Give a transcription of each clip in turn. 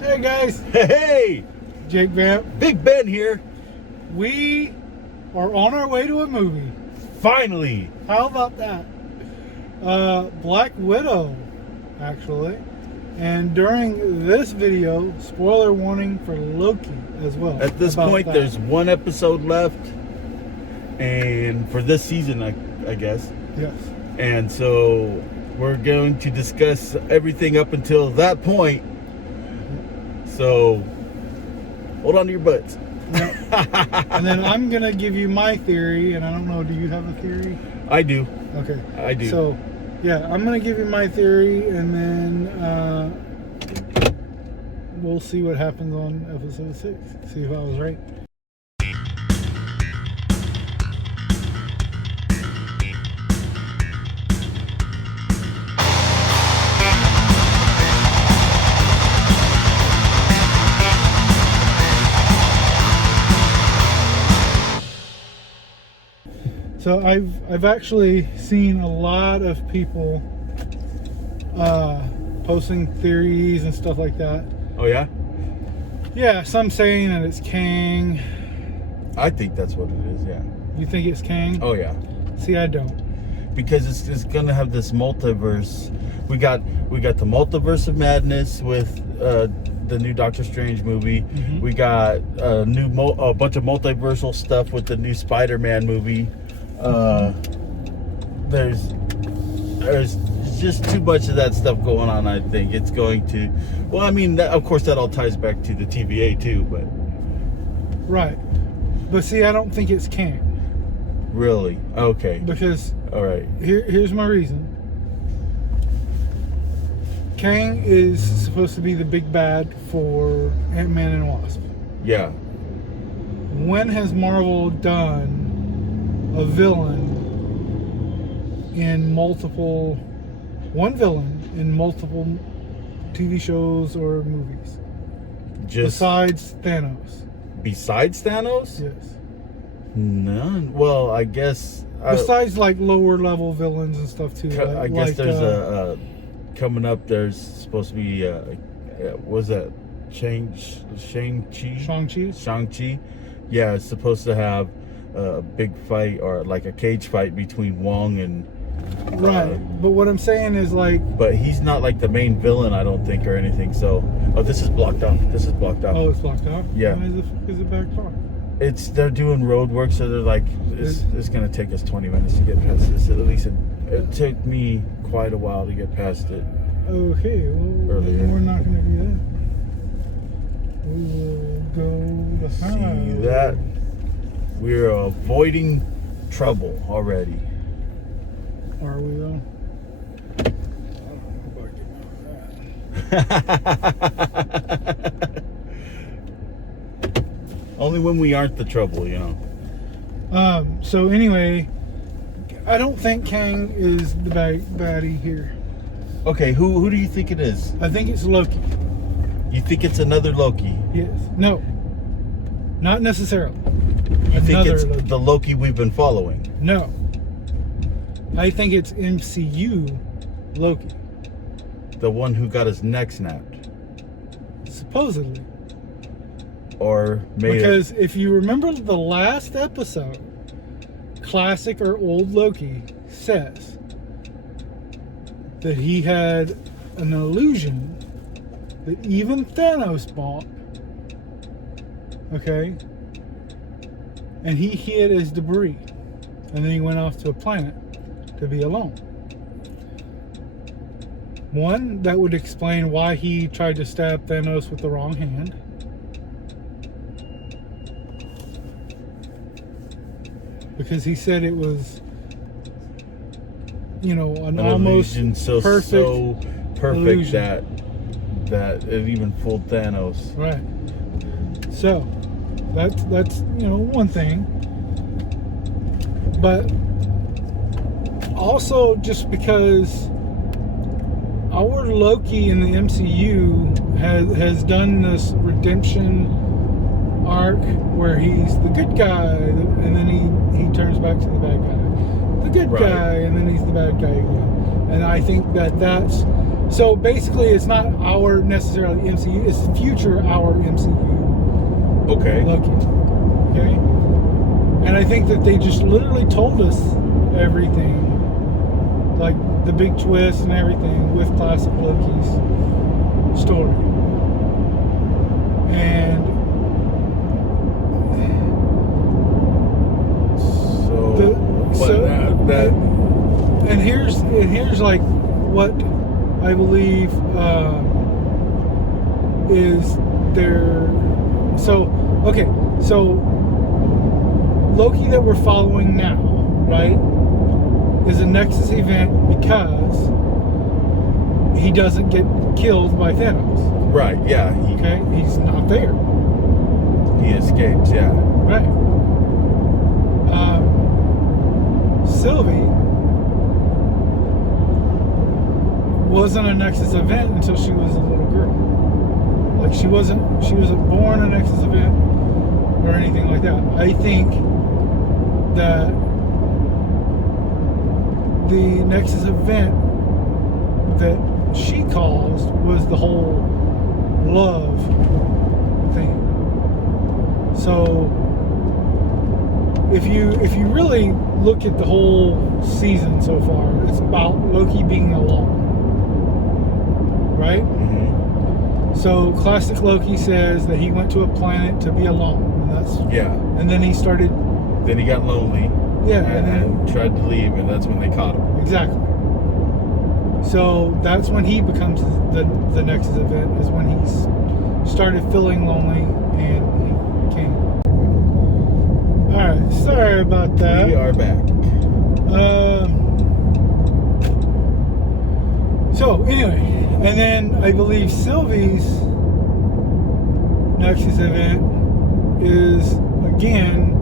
Hey guys, Hey, Jake Vamp. Big Ben here. We are on our way to a movie. Finally. How about that? Black Widow, actually. And during this video, spoiler warning for Loki as well. At this point, there's one episode left. And for this season, I guess. Yes. And so we're going to discuss everything up until that point. So hold on to your butts. And then I'm going to give you my theory. And I don't know, do you have a theory? I do. Okay. I do. So, yeah, I'm going to give you my theory. And then we'll see what happens on episode 6. See if I was right. So I've actually seen a lot of people posting theories and stuff like that. Oh, yeah? Yeah, some saying that it's Kang. I think that's what it is, yeah. You think it's Kang? Oh, yeah. See, I don't. Because it's going to have this multiverse. We got the multiverse of madness with the new Doctor Strange movie. Mm-hmm. We got a bunch of multiversal stuff with the new Spider-Man movie. There's just too much of that stuff going on. I think it's going to. Well, I mean, of course, that all ties back to the TVA too, but. Right, but see, I don't think it's Kang. Really? Okay. Because all right. Here's my reason. Kang is supposed to be the big bad for Ant-Man and Wasp. Yeah. When has Marvel done a villain in one villain in multiple TV shows or movies? Besides Thanos. Besides Thanos? Yes. None. Well, I guess. Besides like lower level villains and stuff too. I guess there's coming up. There's supposed to be was that Shang-Chi? Shang-Chi. Yeah, it's supposed to have a big fight or like a cage fight between Wong and. Right, but what I'm saying is like. But he's not like the main villain, I don't think, or anything. So, this is blocked off. Oh, it's blocked off. Yeah. Why is it backed off? They're doing road work, so they're like, it's gonna take us 20 minutes to get past this. At least it took me quite a while to get past it. Okay, well, earlier. We're not gonna do that. We will go the highway. See that? We're avoiding trouble already. Are we though? I don't know about getting out of that. Only when we aren't the trouble, you know. So anyway, I don't think Kang is the baddie here. Okay, who do you think it is? I think it's Loki. You think it's another Loki? Yes. No. Not necessarily. You think it's Loki. the Loki we've been following? No. I think it's MCU Loki. The one who got his neck snapped? Supposedly. Or maybe. Because if you remember the last episode, classic or old Loki says that he had an illusion that even Thanos bought. Okay? And he hid as debris. And then he went off to a planet to be alone. One, that would explain why he tried to stab Thanos with the wrong hand. Because he said it was, an almost illusion so perfect illusion. that it even fooled Thanos. Right. So that's one thing. But also just because our Loki in the MCU has done this redemption arc where he's the good guy and then he turns back to the bad guy. The good guy and then he's the bad guy again. And I think that's So basically, it's not our necessarily MCU. It's future our MCU. Okay. Loki. Okay. And I think that they just literally told us everything, like the big twist and everything with classic Loki's story. And and here's like what I believe is there. So Loki that we're following now, right, is a Nexus event because he doesn't get killed by Thanos. Right, yeah. He's not there. He escapes, yeah. Right. Sylvie wasn't a Nexus event until she was a little girl. Like she wasn't born a Nexus event or anything like that. I think that the Nexus event that she caused was the whole love thing. So if you really look at the whole season so far, it's about Loki being alone, right? Mm-hmm. So classic Loki says that he went to a planet to be alone, and that's and then he started. Then he got lonely. Yeah, and tried to leave, and that's when they caught him. Exactly. So that's when he becomes the Nexus event, is when he started feeling lonely and he came. Alright, sorry about that. We are back. So anyway, and then I believe Sylvie's Nexus event is again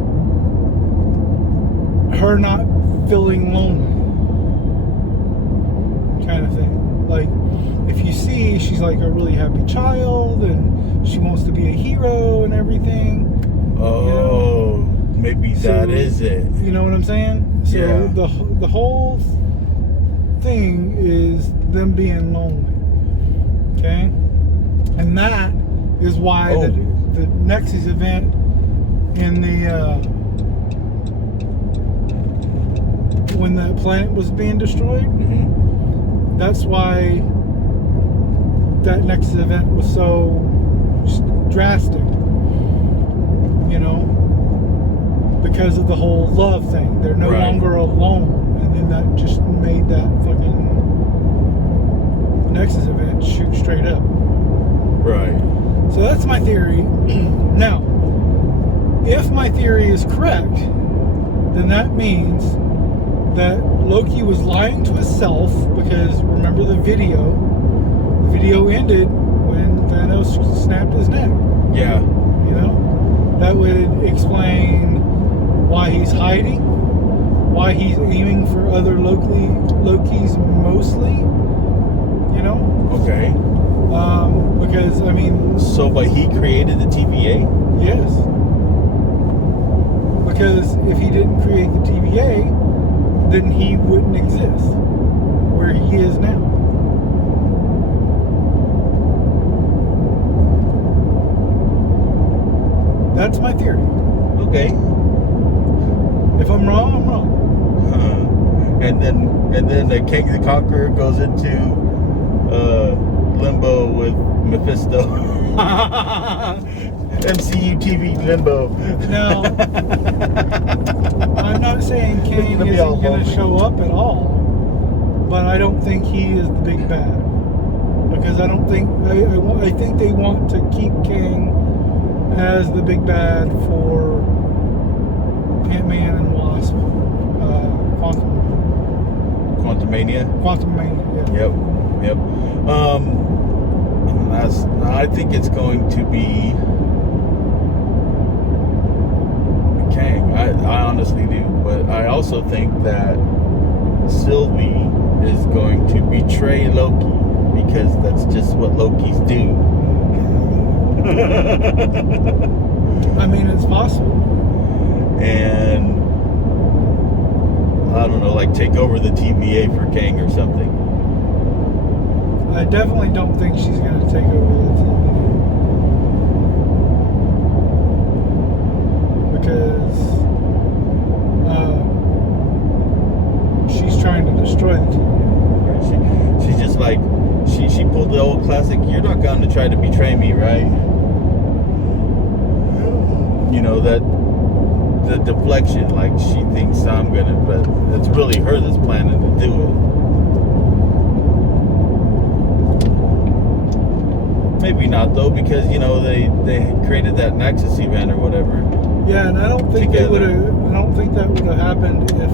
her not feeling lonely, kind of thing. Like, if you see, she's like a really happy child, and she wants to be a hero and everything. Oh, maybe that is it. You know what I'm saying? So yeah. the whole thing is them being lonely. Okay, and that is why the Nexus event in the when that planet was being destroyed, that's why that Nexus event was so drastic, you know, because of the whole love thing. They're no longer alone, and then that just made that fucking Nexus event shoot straight up. Right. So that's my theory. Now, if my theory is correct, then that means that Loki was lying to himself, because remember the video ended when Thanos snapped his neck. Yeah. You know? That would explain why he's hiding, why he's aiming for other Lokis mostly, you know? Okay. Because, I mean... So, but he created the TVA? Yes. Because if he didn't create the TVA, then he wouldn't exist where he is now. That's my theory. Okay. If I'm wrong, I'm wrong. And then the King the Conqueror goes into limbo with Mephisto. MCU TV limbo. Now, I'm not saying Kang isn't going to show up at all, but I don't think he is the big bad, because I think they want to keep Kang as the big bad for Ant-Man and Wasp, Quantumania, yeah. Yep. I think it's going to be Kang. I honestly do, but I also think that Sylvie is going to betray Loki, because that's just what Lokis do. I mean, it's possible. And I don't know, like take over the TVA for Kang or something. I definitely don't think she's going to take over the TV. Because she's trying to destroy the TV. She's just like, she pulled the old classic, you're not going to try to betray me, right? You know, that the deflection, like she thinks I'm gonna, but it's really her that's planning to do it. Maybe not though, because you know they created that Nexus event or whatever. Yeah, and I don't think they would have. I don't think that would have happened if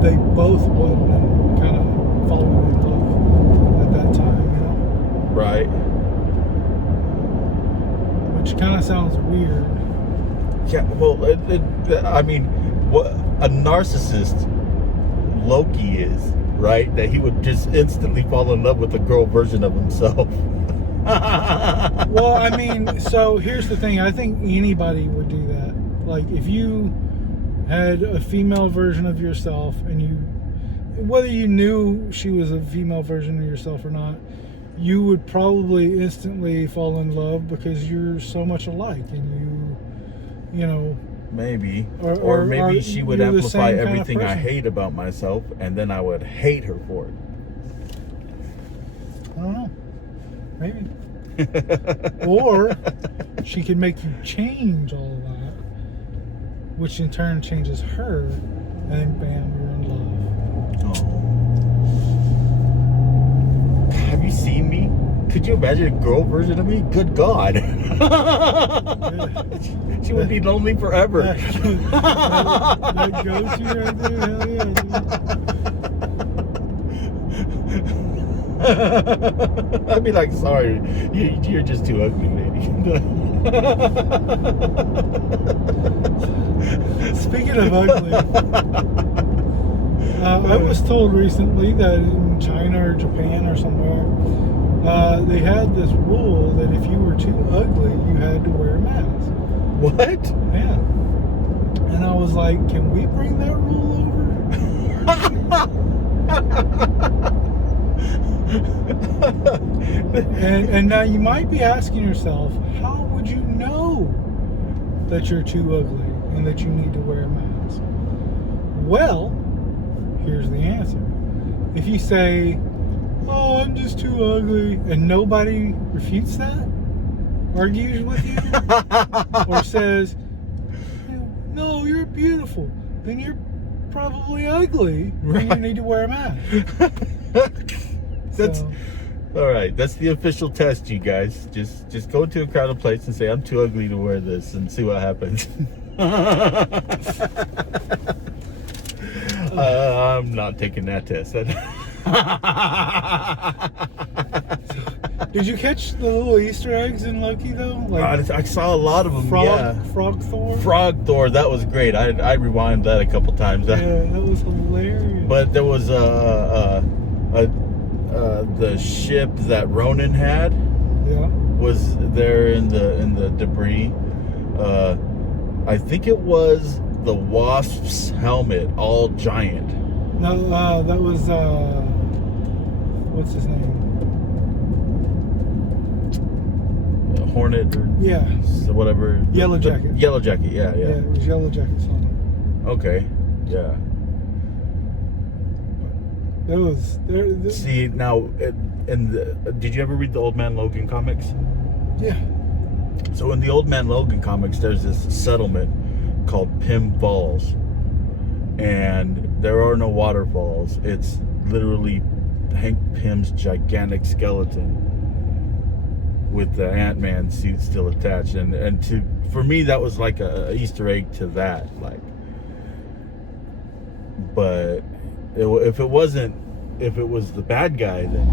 they both wouldn't have kind of fallen in love at that time, you know. Right. Which kind of sounds weird. Yeah, well, I mean, what a narcissist Loki is, right? That he would just instantly fall in love with a girl version of himself. Well, I mean, so here's the thing. I think anybody would do that. Like, if you had a female version of yourself and you, whether you knew she was a female version of yourself or not, you would probably instantly fall in love because you're so much alike and you know, maybe, or maybe she would amplify everything I hate about myself, and then I would hate her for it. I don't know, maybe. Or she could make you change all of that, which in turn changes her, and then bam, you're in love. Oh. Have you seen me? Could you imagine a girl version of me? Good God. She would be lonely forever. That goes you right there. Hell yeah, dude. I'd be like, sorry, you're just too ugly, lady. Speaking of ugly, I was told recently that in China or Japan or somewhere, they had this rule that if you were too ugly, you had to wear a mask. What? Yeah. And I was like, can we bring that rule over? and now you might be asking yourself, how would you know that you're too ugly and that you need to wear a mask? Well, here's the answer. If you say, oh, I'm just too ugly, and nobody refutes that, argues with you, or says, no, you're beautiful, then you're probably ugly, and you need to wear a mask. That's all right. That's the official test, you guys. Just go to a crowded place and say, I'm too ugly to wear this, and see what happens. I'm not taking that test. Did you catch the little Easter eggs in Loki though? Like I saw a lot of them. Frog Thor. Frog Thor, that was great. I rewound that a couple times. Yeah, that was hilarious. But there was the ship that Ronan had. Yeah. Was there in the debris. I think it was the Wasp's helmet, all giant. No, that was what's his name? Hornet or whatever. Yellow Jacket. Yellow Jacket, yeah. Yeah, it was Yellow Jacket's helmet. Okay, yeah. It was there. See now, did you ever read the Old Man Logan comics? Yeah. So in the Old Man Logan comics, there's this settlement called Pym Falls, and there are no waterfalls. It's literally Hank Pym's gigantic skeleton with the Ant-Man suit still attached, and for me that was like a Easter egg to that, like. But if it was the bad guy, then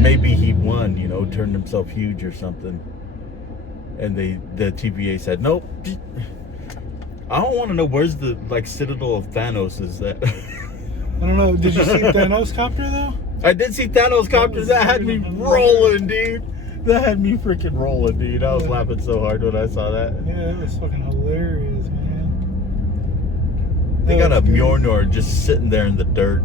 maybe he won, turned himself huge or something, and the TVA said nope. I don't want to know where's the Citadel of Thanos is that. I don't know. Did you see Thanos copter though? I did see Thanos copters. That had me rolling, dude. That had me freaking rolling, dude. I was laughing so hard when I saw that. Yeah, it was fucking hilarious, man. They got a Mjolnir just sitting there in the dirt.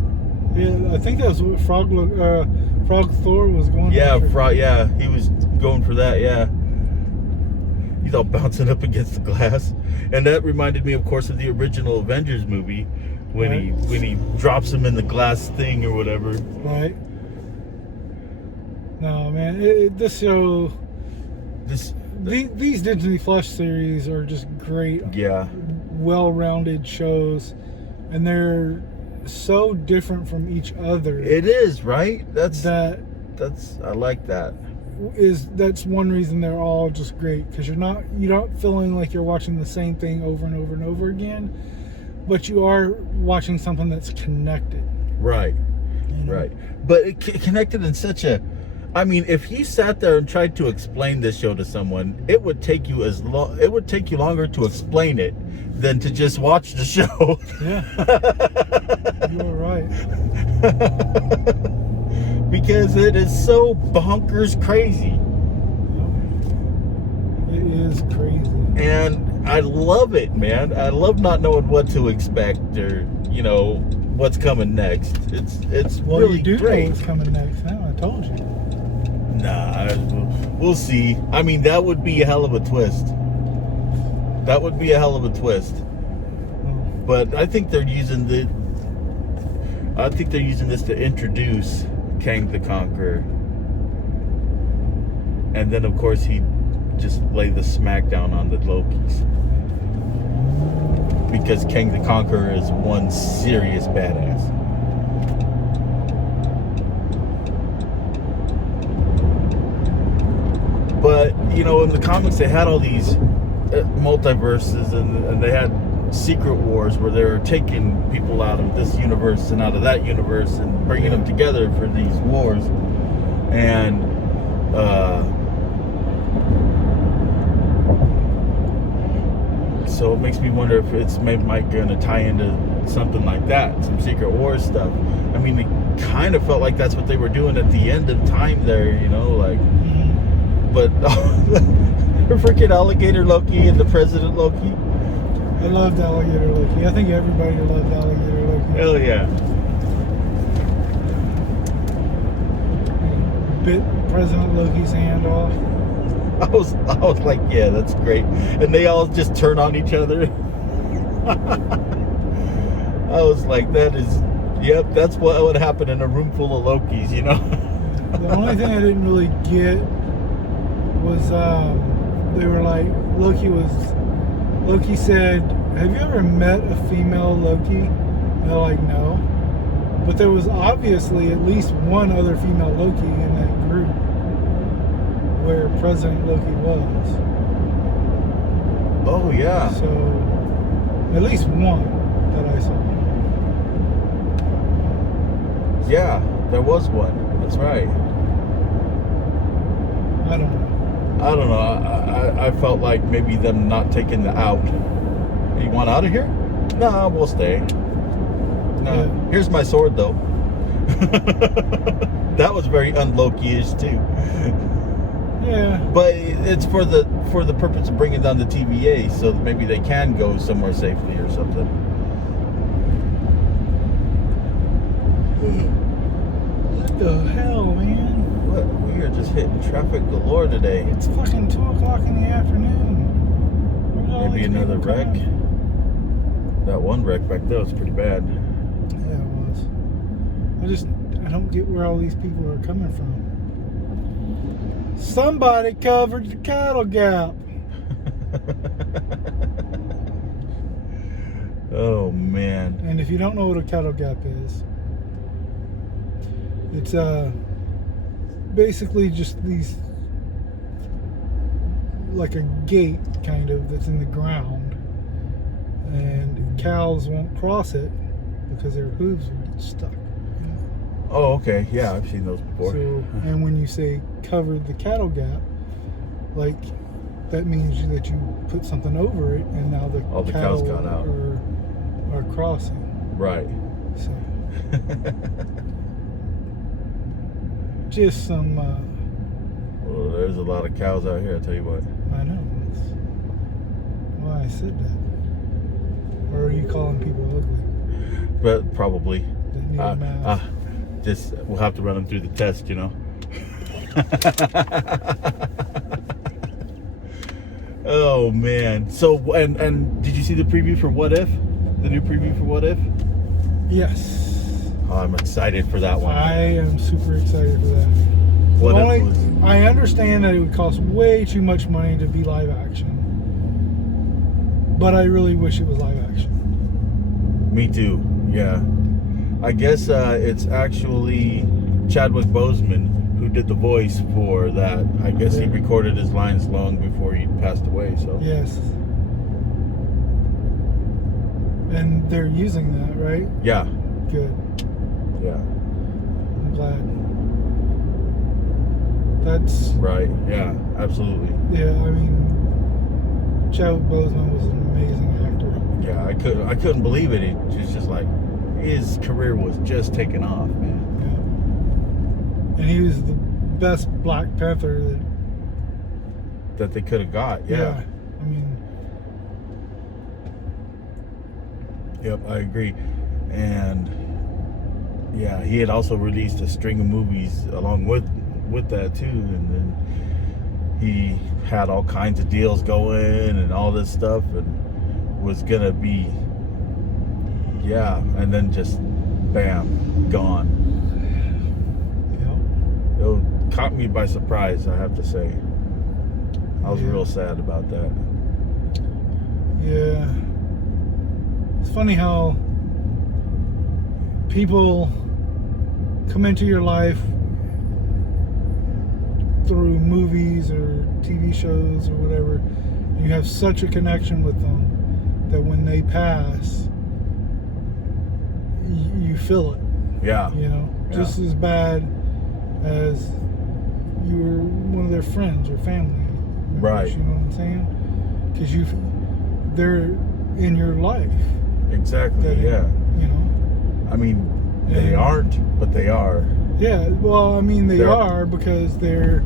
Yeah, I think that's what Frog Thor was going after. Yeah, he was going for that. Yeah, he's all bouncing up against the glass, and that reminded me, of course, of the original Avengers movie when he drops him in the glass thing or whatever. Right. No, man, this show. These Disney Flush series are just great. Yeah. Well-rounded shows, and they're so different from each other. It is, right? That's I like that. That's one reason they're all just great, because you're not feeling like you're watching the same thing over and over and over again, but you are watching something that's connected. Right. You know? Right. But it connected in such a, I mean, if you sat there and tried to explain this show to someone, it would take you longer to explain it than to just watch the show. Yeah. You're right. Because it is so bonkers crazy. It is crazy. And I love it, man. I love not knowing what to expect or, what's coming next. It's really you do great. know what's coming next now. I told you. Nah, we'll see. I mean, that would be a hell of a twist. That would be a hell of a twist. But I think they're using this to introduce Kang the Conqueror. And then, of course, he just lay the smackdown on the Lokis. Because Kang the Conqueror is one serious badass. But, in the comics, they had all these multiverses, and they had secret wars where they were taking people out of this universe and out of that universe and bringing them together for these wars. And so it makes me wonder if it's might going to tie into something like that, some Secret Wars stuff. I mean, it kind of felt like that's what they were doing at the end of time there, but the freaking alligator Loki and the President Loki. I loved alligator Loki. I think everybody loved alligator Loki. Hell yeah. Bit President Loki's hand off. I was like, yeah, that's great. And they all just turn on each other. I was like, that's what would happen in a room full of Lokis, The only thing I didn't really get was they were like, Loki said, have you ever met a female Loki? And they're like, no. But there was obviously at least one other female Loki in that group where President Loki was. Oh, yeah. So, at least one that I saw. Yeah, there was one. That's right. I don't know. I felt like maybe them not taking the out. You want out of here? No, we'll stay. No, yeah. Here's my sword, though. That was very un-Loki-ish, too. Yeah. But it's for the purpose of bringing down the TVA, so that maybe they can go somewhere safely or something. What the hell, man? What? We are just hitting traffic galore today. It's fucking 2 o'clock in the afternoon. Maybe another wreck. That one wreck back there was pretty bad. Yeah, it was. I don't get where all these people are coming from. Somebody covered the cattle gap. Oh, man. And if you don't know what a cattle gap is, it's basically just these, like a gate kind of that's in the ground, and cows won't cross it because their hooves will get stuck. Oh, okay. Yeah, I've seen those before. So, and when you say covered the cattle gap, like, that means that you put something over it, and now all the cows got out. Are crossing. Right. So, just some. Well, there's a lot of cows out here. I tell you what. I know. That's why I said that. Or are you calling people ugly? But probably. that need a mask. Just we'll have to run them through the test, you know. Oh man! So and did you see the preview for What If? The new preview for What If? Yes. Oh, I'm excited for that one. I am super excited for that. What If was... I understand that it would cost way too much money to be live action, but I really wish it was live action. Me too. Yeah. I guess it's actually Chadwick Boseman who did the voice for that. I guess he recorded his lines long before he passed away. So yes. And they're using that, right? Yeah. Good. Yeah. I'm glad. That's right. Yeah. Absolutely. Yeah. I mean, Chadwick Boseman was an amazing actor. Yeah. I couldn't believe it. It's just like his career was just taking off, man. Yeah. And he was the best Black Panther that they could have got. Yeah. I mean. Yep, I agree. And yeah, he had also released a string of movies along with that too, and then he had all kinds of deals going and all this stuff, and was gonna be and then just bam, gone. It caught me by surprise, I have to say. I was real sad about that. Yeah. It's funny how people come into your life through movies or TV shows or whatever. You have such a connection with them that when they pass, you feel it. Yeah. You know, just as bad as you were one of their friends or family. Members, right. You know what I'm saying? Because they're in your life. Exactly. Yeah. You know. I mean, they aren't, but they are. Yeah. Well, I mean, they are because they're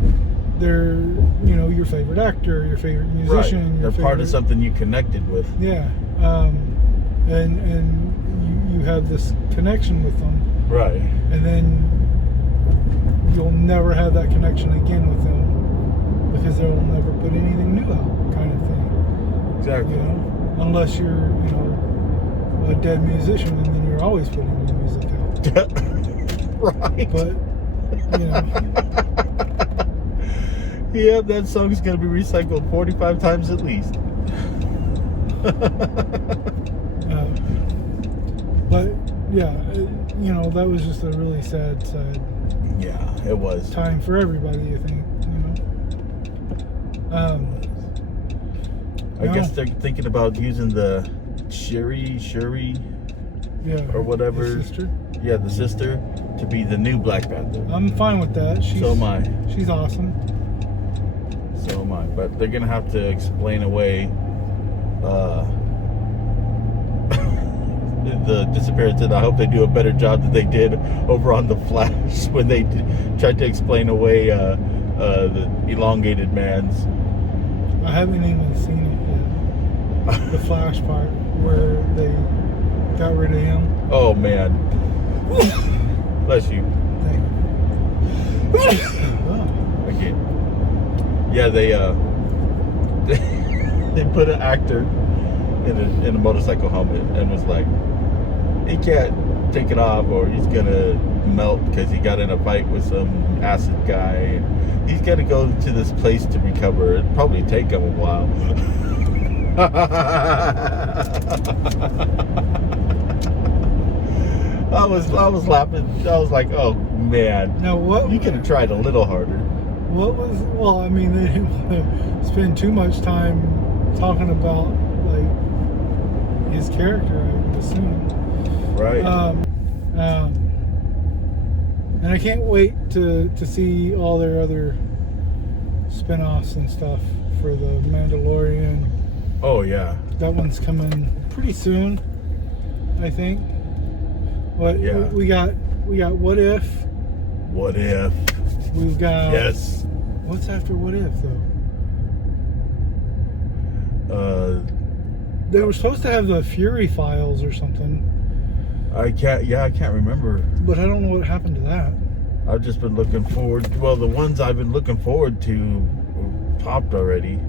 you know, your favorite actor, your favorite musician. Right. They're part of something you connected with. Yeah. And you have this connection with them. Right. And then you'll never have that connection again with them because they'll never put anything new out, kind of thing. Exactly. You know? Unless you're, you know, a dead musician, and then you're always putting new music out. Right. But, you know. Yeah, that song's going to be recycled 45 times at least. But, yeah, you know, that was just a really sad yeah, it was. time for everybody, I think, you know. I guess they're thinking about using the Shuri, or whatever. The sister? Yeah, the sister, to be the new Black Panther. I'm fine with that. So am I. She's awesome. So am I. But they're gonna have to explain away the disappearance, and I hope they do a better job than they did over on The Flash when they tried to explain away the elongated man's. I haven't even seen it yet. The Flash part where they got rid of him. Oh man. Bless you. Again. Yeah, they put an actor in a motorcycle helmet and was like, he can't take it off or he's gonna melt because he got in a fight with some acid guy and he's got to go to this place to recover. It'd probably take him a while. I was laughing. I was like, oh man. Now what? You could have tried a little harder. Well, I mean, they didn't want to spend too much time talking about like his character, I would assume. Right. And I can't wait to see all their other spin-offs and stuff for the Mandalorian. Oh yeah. That one's coming pretty soon, I think. What? Yeah. We got What If. What If? We've got. Yes. What's after What If though? They were supposed to have the Fury Files or something. I can't remember. But I don't know what happened to that. I've just been looking forward. Well, the ones I've been looking forward to popped already.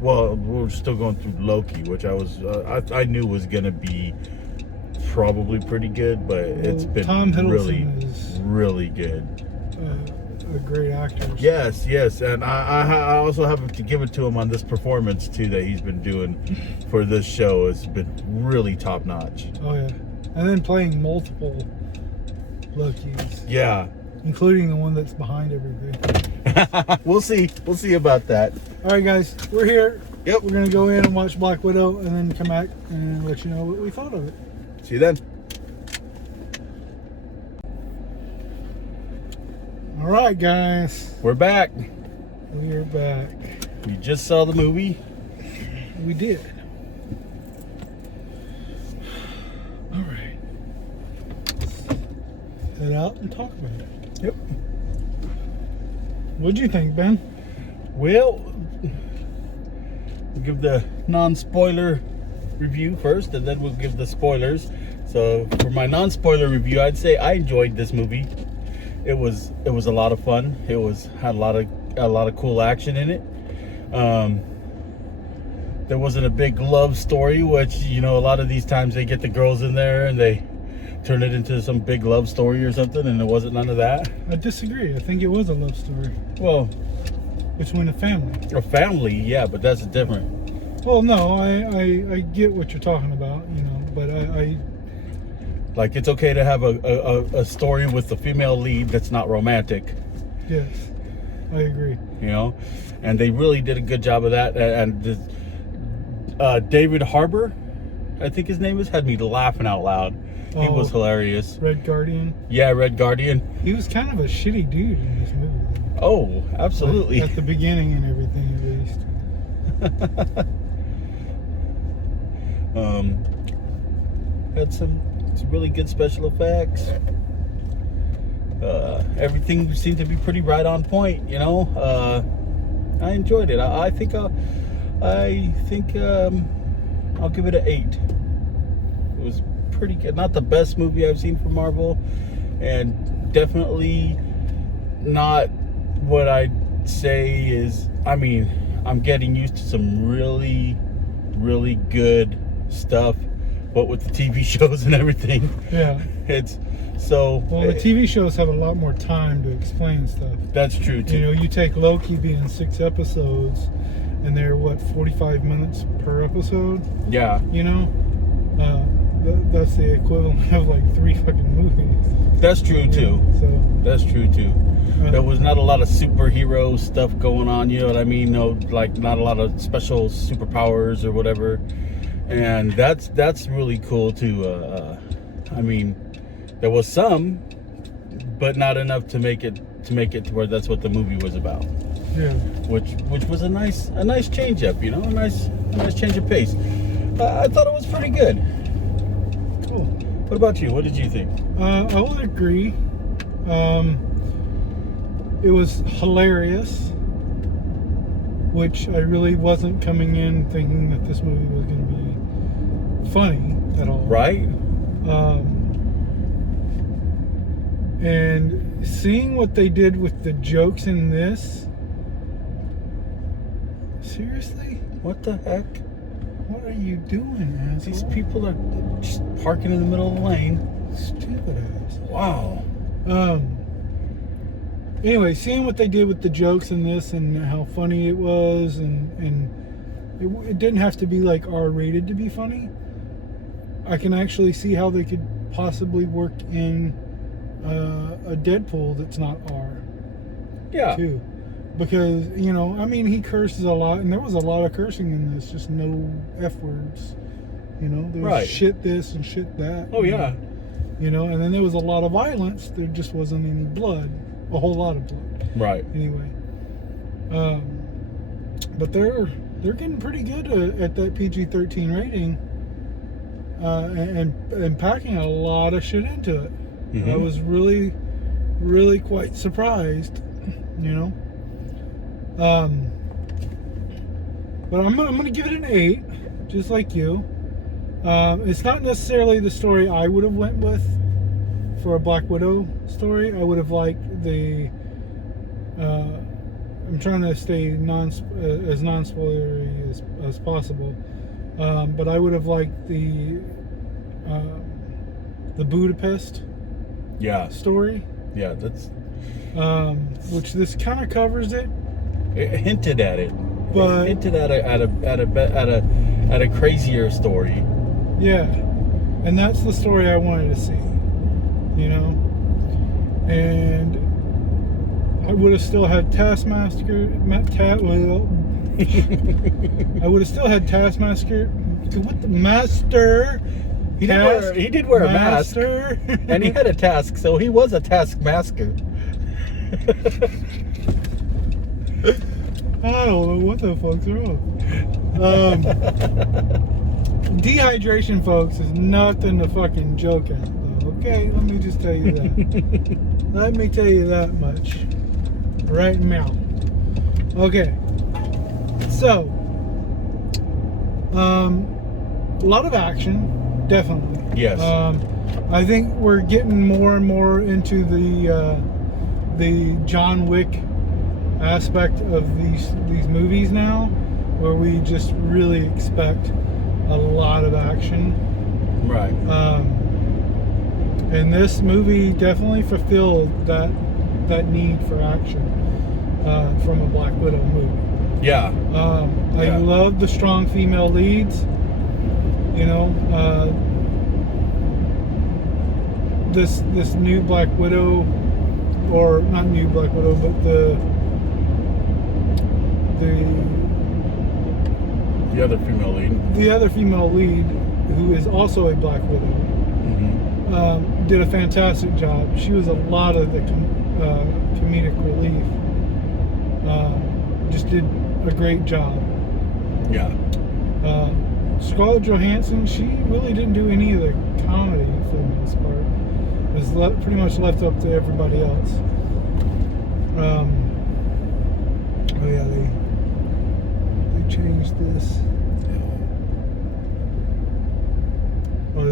Well, we're still going through Loki, which I knew was gonna be probably pretty good, but it's been Tom Hiddleston really, is really good. A great actor. So. Yes, and I also have to give it to him on this performance too that he's been doing for this show. It's been really top notch. Oh yeah, and then playing multiple Lokis. Yeah, including the one that's behind everything. We'll see about that. All right, guys, we're here. Yep. We're gonna go in and watch Black Widow, and then come back and let you know what we thought of it. See you then. All right, guys. We're back. We are back. We just saw the movie. We did. All right. Head out and talk about it. Yep. What'd you think, Ben? Well, we'll give the non-spoiler review first, and then we'll give the spoilers. So for my non-spoiler review, I'd say I enjoyed this movie. It was a lot of fun. It had a lot of cool action in it. There wasn't a big love story, which, you know, a lot of these times they get the girls in there and they turn it into some big love story or something, and there wasn't none of that. I disagree. I think it was a love story. Well, between a family. A family, yeah, but that's different. Well, no, I get what you're talking about, you know, but I like, it's okay to have a story with the female lead that's not romantic. Yes, I agree. You know, and they really did a good job of that. And David Harbour, I think his name is, had me laughing out loud. He was hilarious. Red Guardian? Yeah, Red Guardian. He was kind of a shitty dude in this movie. Oh, absolutely. Like, at the beginning and everything, at least. Had some really good special effects. Everything seemed to be pretty right on point, you know. I enjoyed it. I think I'll give it an 8. It was pretty good. Not the best movie I've seen from Marvel, and definitely not what I'd say is, I mean, I'm getting used to some really, really good stuff, but with the TV shows and everything. Yeah. It's so... Well, the TV shows have a lot more time to explain stuff. That's true, too. You know, you take Loki being 6 episodes, and they're, what, 45 minutes per episode? Yeah. You know? That's the equivalent of, like, 3 fucking movies. That's true, too. So that's true, too. There was not a lot of superhero stuff going on, you know what I mean? No, like, not a lot of special superpowers or whatever. And that's really cool, too. I mean, there was some, but not enough to make it to where that's what the movie was about. Yeah. Which was a nice change up, you know, a nice change of pace. I thought it was pretty good. Cool. What about you? What did you think? I would agree. It was hilarious, which I really wasn't coming in thinking that this movie was going to be funny at all. Right. And seeing what they did with the jokes in this, seriously? What the heck? What are you doing, asshole? These people are just parking in the middle of the lane. Stupid ass. Wow. Anyway, seeing what they did with the jokes in this and how funny it was, and it didn't have to be like R-rated to be funny. I can actually see how they could possibly work in a Deadpool that's not R. Yeah. Too. Because, you know, I mean, he curses a lot, and there was a lot of cursing in this, just no F words. You know, there was shit this and shit that. Oh, yeah. You know, and then there was a lot of violence. There just wasn't any blood. A whole lot of blood. Right. Anyway. But they're getting pretty good at that PG-13 rating. And packing a lot of shit into it. Mm-hmm. I was really, really quite surprised, you know. But I'm gonna give it an 8, just like you. It's not necessarily the story I would have went with for a Black Widow story. I would have liked the. I'm trying to stay as non-spoilery as possible, but I would have liked the Budapest story. Yeah, that's which this kind of covers it. It hinted at it, but it hinted at a crazier story. Yeah, and that's the story I wanted to see, you know. And I would have still had Taskmaster. I would have still had Taskmaster. What the master? He did wear a mask, and he had a task, so he was a taskmaster. I don't know what the fuck's wrong. Dehydration, folks, is nothing to fucking joke at, though. Okay, let me just tell you that. Let me tell you that much. Right now. Okay. So, a lot of action, definitely. Yes. I think we're getting more and more into the John Wick aspect of these movies now, where we just really expect a lot of action. Right. And this movie definitely fulfilled that need for action from a Black Widow movie. Yeah. I love the strong female leads. You know, this new Black Widow, or not new Black Widow, but the other female lead. The other female lead, who is also a Black Widow, did a fantastic job. She was a lot of the comedic relief. Just did a great job. Yeah. Scarlett Johansson, she really didn't do any of the comedy for the most part. It was pretty much left up to everybody else. Oh yeah, they changed this. Or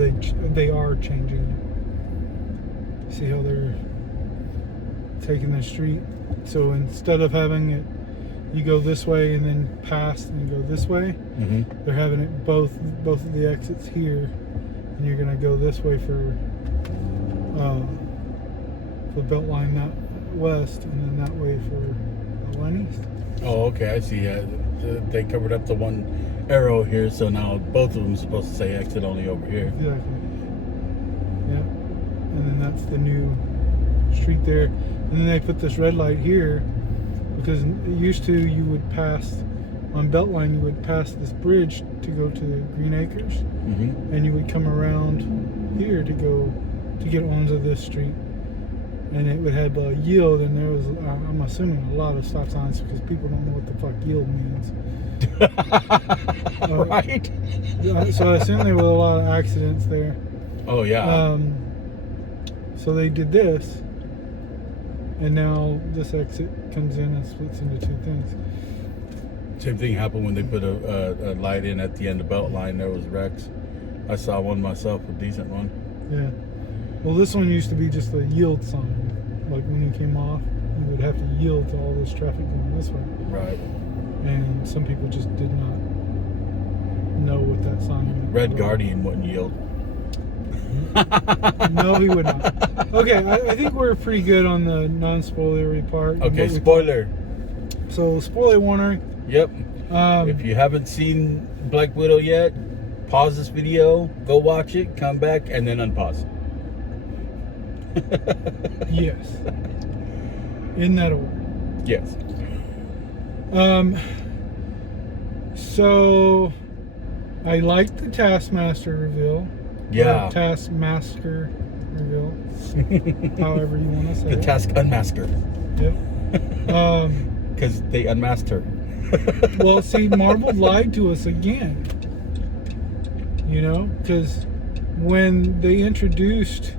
they are changing it. See how they're taking the street? So instead of having it, you go this way and then past and you go this way, they're having it both of the exits here, and you're gonna go this way for Beltline that west, and then that way for Beltline east. Oh, okay, I see. They covered up the one arrow here, so now both of them are supposed to say exit only over here. Exactly. Yep. And then that's the new street there. And then they put this red light here, because used to you would pass on Beltline, you would pass this bridge to go to Green Acres, and you would come around here to get onto this street, and it would have a yield, and there was, I'm assuming, a lot of stop signs, because people don't know what the fuck yield means. Right. So I assume there were a lot of accidents there. Oh yeah. So they did this, and now this exit comes in and splits into two things. Same thing happened when they put a light in at the end of Beltline. There was wrecks. I saw one myself, a decent one. Yeah. Well, this one used to be just a yield sign. Like when you came off, you would have to yield to all this traffic going this way. Right. And some people just did not know what that sign meant. Red Guardian wouldn't yield. No, he would not. Okay, I think we're pretty good on the non-spoilery part. Okay, spoiler. So, spoiler warning. Yep. If you haven't seen Black Widow yet, pause this video, go watch it, come back, and then unpause. Yes. In that order. Yes. So I liked the Taskmaster reveal. Yeah. Or Taskmaster reveal. However you want to say the it. Task Unmasker. Yep. Because they unmasked her. Well, see, Marvel lied to us again. You know, because when they introduced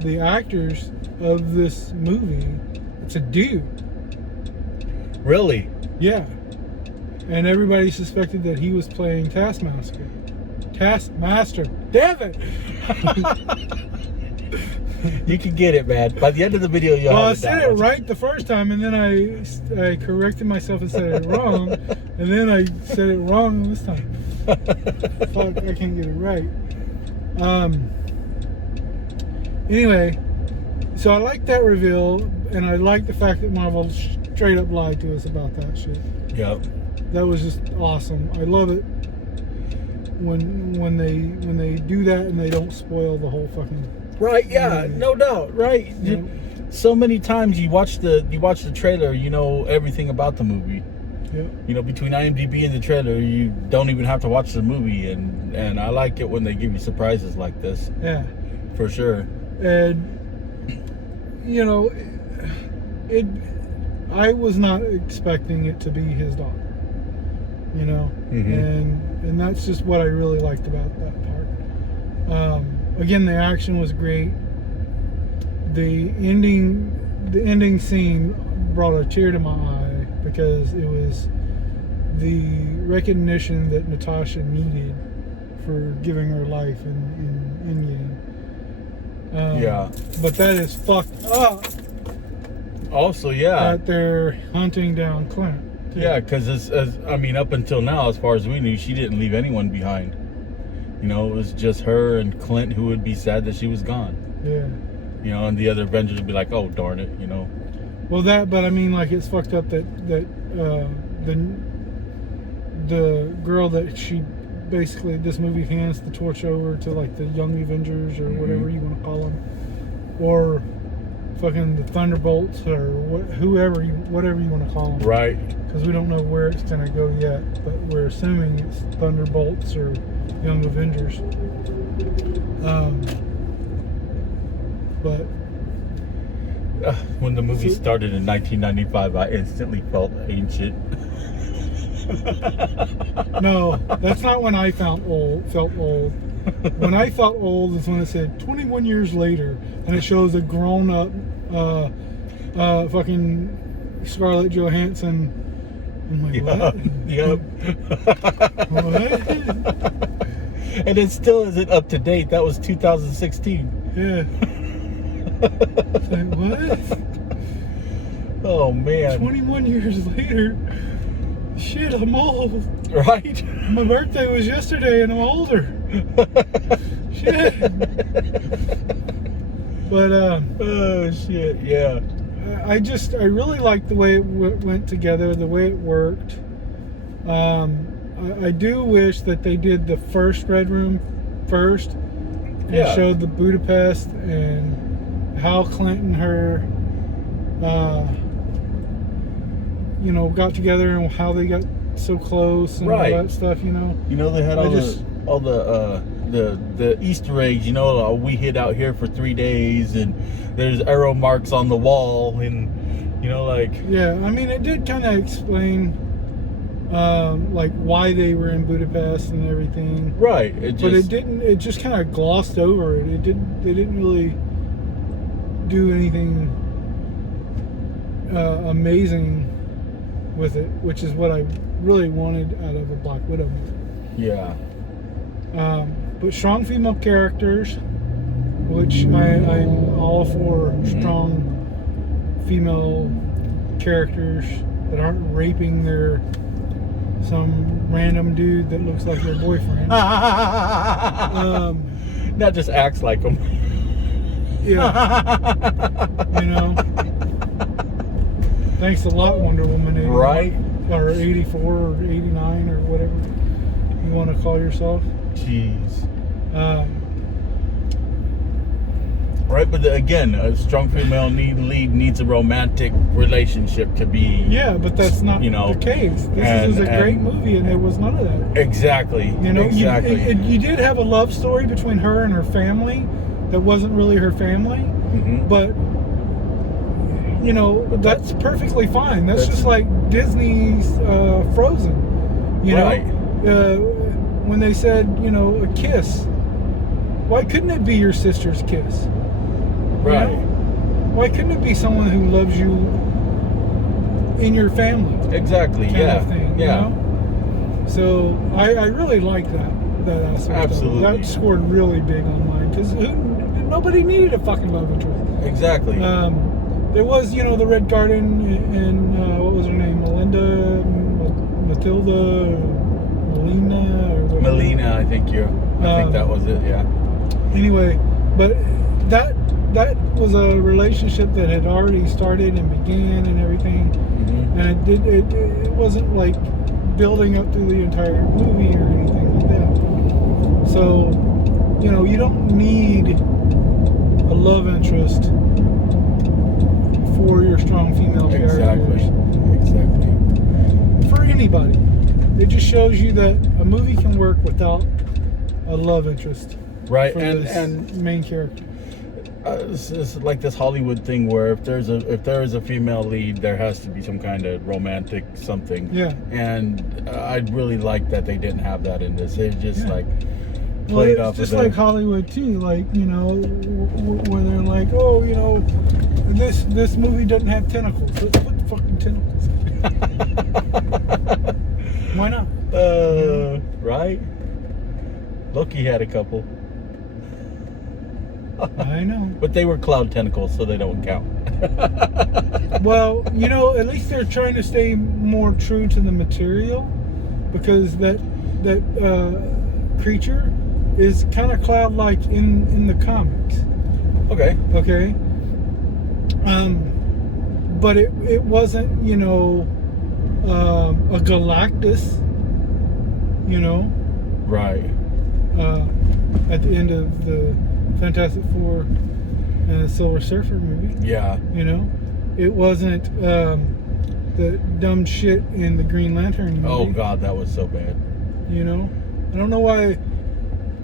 the actors of this movie, it's a dude. Really? Yeah. And everybody suspected that he was playing Taskmaster. Past master. Damn it! You can get it, man. By the end of the video, you'll Well, I have it said down. it right the first time, and then I corrected myself and said it wrong, and then I said it wrong this time. Fuck, I can't get it right. Anyway, so I like that reveal, and I like the fact that Marvel straight up lied to us about that shit. Yep. That was just awesome. I love it when they do that and they don't spoil the whole fucking. Right, yeah, no doubt, right? Yeah. So many times you watch the trailer, you know everything about the movie. Yeah. You know, between IMDb and the trailer, you don't even have to watch the movie, and I like it when they give you surprises like this. Yeah. For sure. And you know, I was not expecting it to be his daughter. You know, and that's just what I really liked about that part. Again, the action was great. The ending scene brought a tear to my eye because it was the recognition that Natasha needed for giving her life in Yang. Yeah. But that is fucked up. Also, yeah. That they're hunting down Clint. Yeah, because I mean, up until now, as far as we knew, she didn't leave anyone behind. You know, it was just her and Clint who would be sad that she was gone. Yeah. You know, and the other Avengers would be like, "Oh, darn it," you know. Well, but I mean, like, it's fucked up that the girl that she basically this movie hands the torch over to, like, the Young Avengers or whatever you want to call them, or fucking the Thunderbolts or whatever you want to call them. Right. Because we don't know where it's gonna go yet, but we're assuming it's Thunderbolts or Young Avengers. But when the movie started in 1995, I instantly felt ancient. No, that's not when I felt old. When I felt old is when it said 21 years later, and it shows a grown-up fucking Scarlett Johansson. I'm like, what? Yep. What? And it still isn't up to date. That was 2016. Yeah. Like, what? Oh man. 21 years later. Shit, I'm old. Right? My birthday was yesterday and I'm older. Shit. But oh shit, yeah. I really liked the way it went together, the way it worked. I do wish that they did the first Red Room first and showed the Budapest and how Clinton and her got together and how they got so close and all that stuff, you know. You know, they had all the Easter eggs, you know, we hid out here for 3 days and there's arrow marks on the wall and, you know, like... Yeah, I mean, it did kind of explain, like, why they were in Budapest and everything. Right. It just kind of glossed over it. They didn't really do anything amazing with it, which is what I really wanted out of a Black Widow movie. Yeah. But strong female characters, which I'm all for strong female characters that aren't raping some random dude that looks like their boyfriend. Not just acts like them. Yeah. You know. Thanks a lot, Wonder Woman 81. Right. Or 84 or 89 or whatever you want to call yourself. Jeez. Right, but again, a strong female lead needs a romantic relationship to be. Yeah, but that's not the case. This is a great movie, and there was none of that. Exactly. You know, exactly. You did have a love story between her and her family that wasn't really her family, but you know, that's perfectly fine. That's just like Disney's Frozen. You know, when they said, you know, a kiss. Why couldn't it be your sister's kiss? Right. You know? Why couldn't it be someone who loves you in your family? Exactly. Kind of thing, yeah. You know? So I really like that. that aspect. Absolutely. That scored really big on mine because nobody needed a fucking love interest. Exactly. There was, you know, the Red Garden and what was her name? Matilda, Melina, or whatever. Melina, I think that was it. Yeah. Anyway, but that was a relationship that had already started and began and everything, and it wasn't like building up through the entire movie or anything like that. So, you know, you don't need a love interest for your strong female characters. Exactly. For anybody. It just shows you that a movie can work without a love interest. Right, for and main character. It's like this Hollywood thing where if there is a female lead, there has to be some kind of romantic something. Yeah. And I'd really like that they didn't have that in this. They just like well, played it's off just of like Hollywood too. Like, you know, where they're like, oh, you know, this movie doesn't have tentacles. Let's put the fucking tentacles. Why not? Right. Loki had a couple. I know. But they were cloud tentacles, so they don't count. Well, you know, at least they're trying to stay more true to the material, because that creature is kind of cloud-like in the comics. Okay. Okay. But it wasn't, you know, a Galactus, you know. Right. At the end of the Fantastic Four and the Silver Surfer movie. Yeah. You know, it wasn't the dumb shit in the Green Lantern movie. Oh God, that was so bad. You know, I don't know why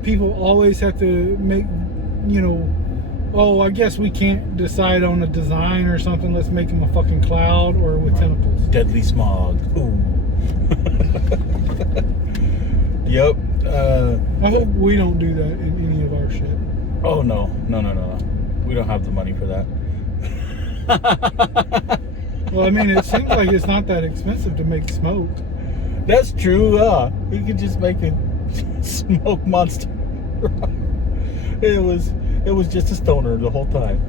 people always have to make, you know, oh, I guess we can't decide on a design or something. Let's make him a fucking cloud or with tentacles. Deadly smog. Ooh. Yep. I hope we don't do that in any of our shit. Oh no. We don't have the money for that. Well, I mean, it seems like it's not that expensive to make smoke. That's true. You could just make a smoke monster. It was just a stoner the whole time.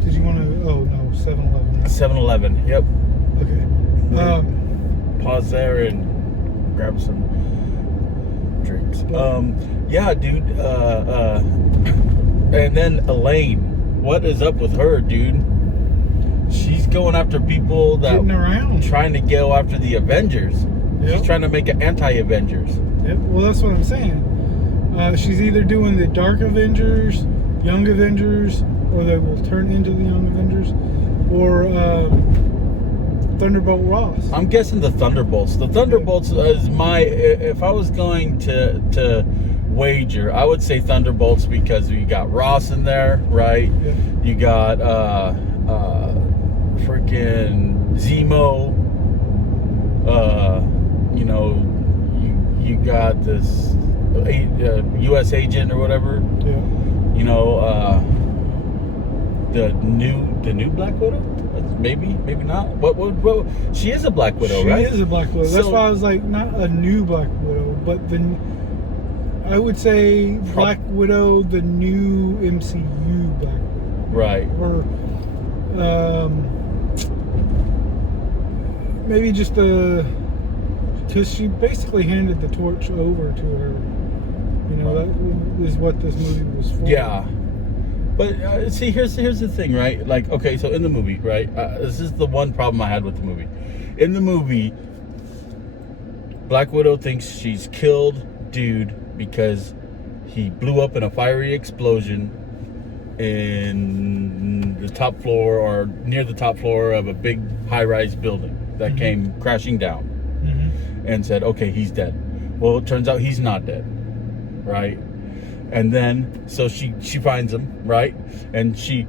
Did you want to? Oh no, 7-Eleven. 7-Eleven. Yep. Okay. Pause there and grab some drinks. Yeah, dude. And then Elaine, what is up with her, dude? She's going after people that Getting around. trying to go after the Avengers. Yep. She's trying to make an anti-Avengers. Yep. Well, that's what I'm saying. She's either doing the Dark Avengers, Young Avengers, or they will turn into the Young Avengers, or Thunderbolt Ross. I'm guessing the Thunderbolts. The Thunderbolts is my. If I was going to wager, I would say Thunderbolts because you got Ross in there, right? Yeah. You got freaking Zemo. You know, you got this U.S. agent or whatever. Yeah. You know, the new Black Widow. Maybe not. What? She is a Black Widow, right? She is a Black Widow. That's why I was like, not a new Black Widow, but I would say Black Widow, the new MCU Black Widow. Right. Or maybe just because she basically handed the torch over to her. You know, that is what this movie was for. Yeah. But see, here's the thing, right? Like, okay, so in the movie, right? This is the one problem I had with the movie. In the movie, Black Widow thinks she's killed dude because he blew up in a fiery explosion in the top floor or near the top floor of a big high-rise building that came crashing down, and said, okay, he's dead. Well, it turns out he's not dead, right? And then, so she finds him, right? And she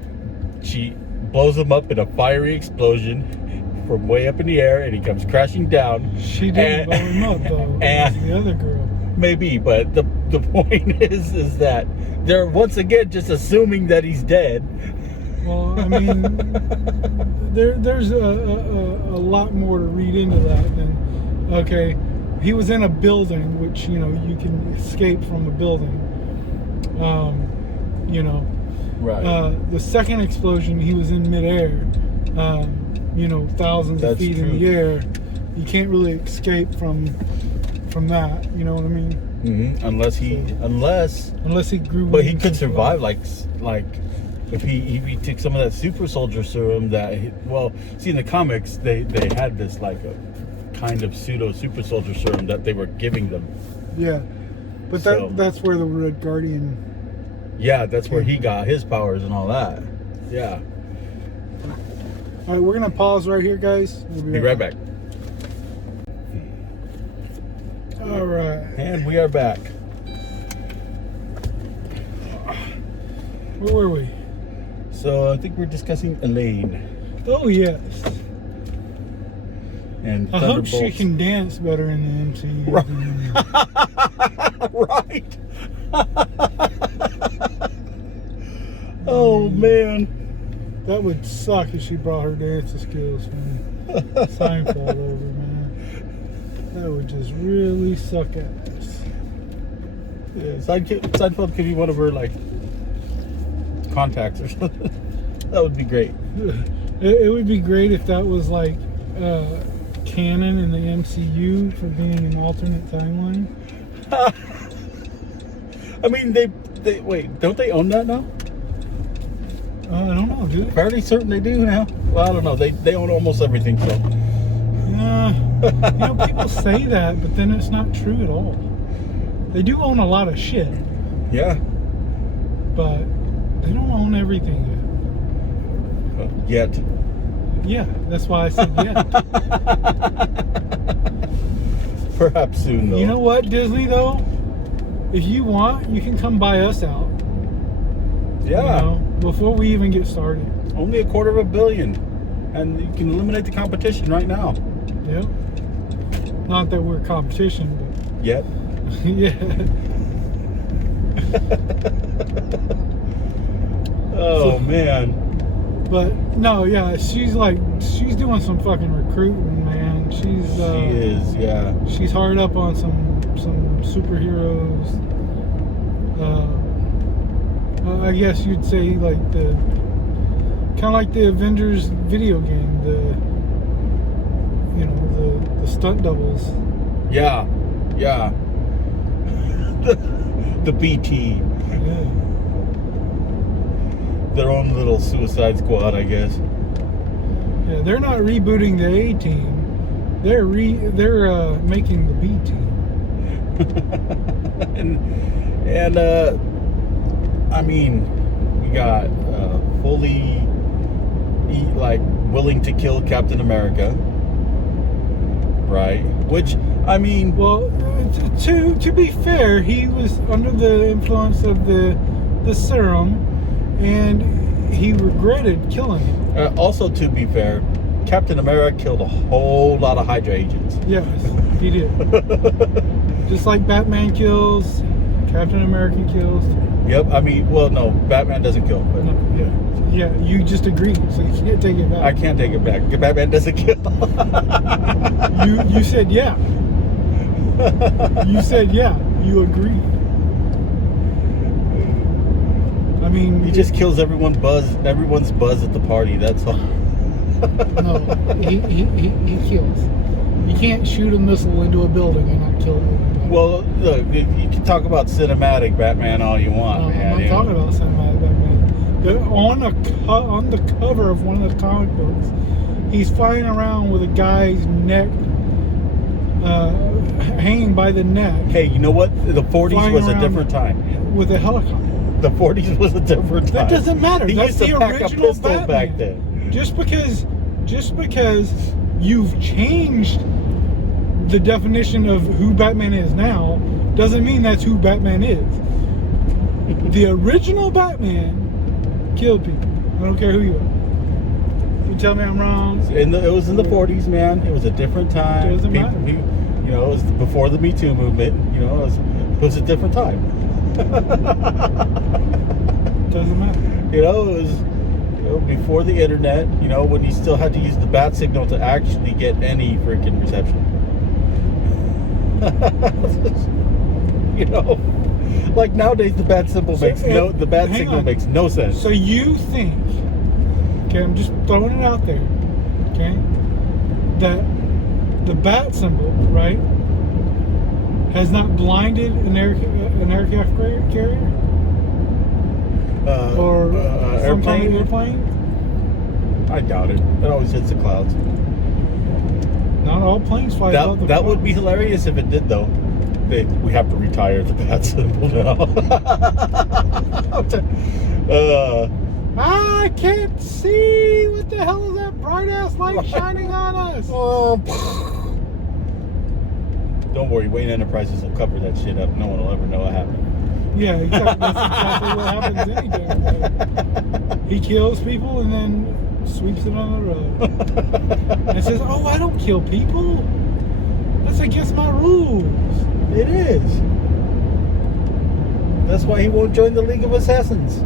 blows him up in a fiery explosion from way up in the air, and he comes crashing down. She didn't blow him up, though. It was the other girl. Maybe, but the point is that they're once again just assuming that he's dead. Well, I mean, there's a lot more to read into that than, okay, he was in a building, which, you know, you can escape from a building. You know, Right. The second explosion, he was in midair. You know, thousands of feet in the air. You can't really escape from that. You know what I mean? Mm-hmm. Unless he grew. But he could survive, like if he took some of that super soldier serum see in the comics they had this like a kind of pseudo super soldier serum that they were giving them. Yeah, but that's where the Red Guardian. Yeah, that's where he got his powers and all that. Yeah. All right, we're gonna pause right here, guys. We'll be right back. All right, and we are back. Where were we? So I think we're discussing Elaine. Oh yes. And I hope she can dance better in the MCU. Right. Oh man, that would suck if she brought her dancing skills from Seinfeld over, man. That would just really suck ass. Yeah, Seinfeld could be one of her like contacts or something. That would be great. It would be great if that was like canon in the MCU for being an alternate timeline. I mean, they wait, don't they own that now? I don't know, do they? Fairly certain they do now. Well, I don't know. They own almost everything, so. You know, people say that, but then it's not true at all. They do own a lot of shit. Yeah. But they don't own everything yet. Yeah, that's why I said yet. Perhaps soon, though. You know what, Disney, though? If you want, you can come buy us out. Yeah. You know, before we even get started. Only $250 million. And you can eliminate the competition right now. Yep. Not that we're competition, but... Yet. Yeah. Oh, man. But, no, yeah, she's doing some fucking recruiting, man. She is, yeah. She's hard up on some superheroes. I guess you'd say like kind of like the Avengers video game, the stunt doubles. Yeah, yeah. the BT. Yeah. Their own little Suicide Squad, I guess. Yeah, they're not rebooting the A team. They're making the B team. and I mean, we got fully like willing to kill Captain America, right? Which, I mean, well, to be fair, he was under the influence of the serum, and he regretted killing him. Also, to be fair, Captain America killed a whole lot of Hydra agents. Yes, he did. Just like Batman kills, Captain America kills. Yep, I mean, well, no, Batman doesn't kill. But no, yeah, you just agreed, so you can't take it back. I can't take it back. Batman doesn't kill. You said yeah. You said yeah. You agreed. I mean, he just kills everyone's buzz at the party. That's all. No, he kills. You can't shoot a missile into a building and not kill it. Well, look, you can talk about cinematic Batman all you want, man. I'm not talking about cinematic Batman. On the cover of one of the comic books, he's flying around with a guy's neck hanging by the neck. Hey, you know what? The 40s was a different time. With a helicopter. The 40s was a different time. That doesn't matter. He That's used to the pack a original pistol Batman. back then. Just because you've changed the definition of who Batman is now doesn't mean that's who Batman is. The original Batman killed people. I don't care who you are. You tell me I'm wrong. It was in the 40s, man. It was a different time. It doesn't matter. You know, it was before the Me Too movement. You know, it was a different time. Doesn't matter. You know, it was before the internet. You know, when you still had to use the bat signal to actually get any freaking reception. You know, like nowadays the bat symbol So, makes no the bat hang signal on. makes no sense. So you think, okay, I'm just throwing it out there, okay, that the bat symbol, right, has not blinded an aircraft carrier or some kind of airplane? I doubt it. It always hits the clouds. Not all planes fly above the That would be clouds. hilarious if it did, though. We have to retire the bat symbol now. I can't see. What the hell is that bright ass light shining on us? Don't worry, Wayne Enterprises will cover that shit up. No one will ever know what happened. Yeah, exactly. That's exactly what happens any damn day. He kills people and then sweeps it on the road and says, "Oh, I don't kill people. That's against my rules." It is. That's why he won't join the League of Assassins.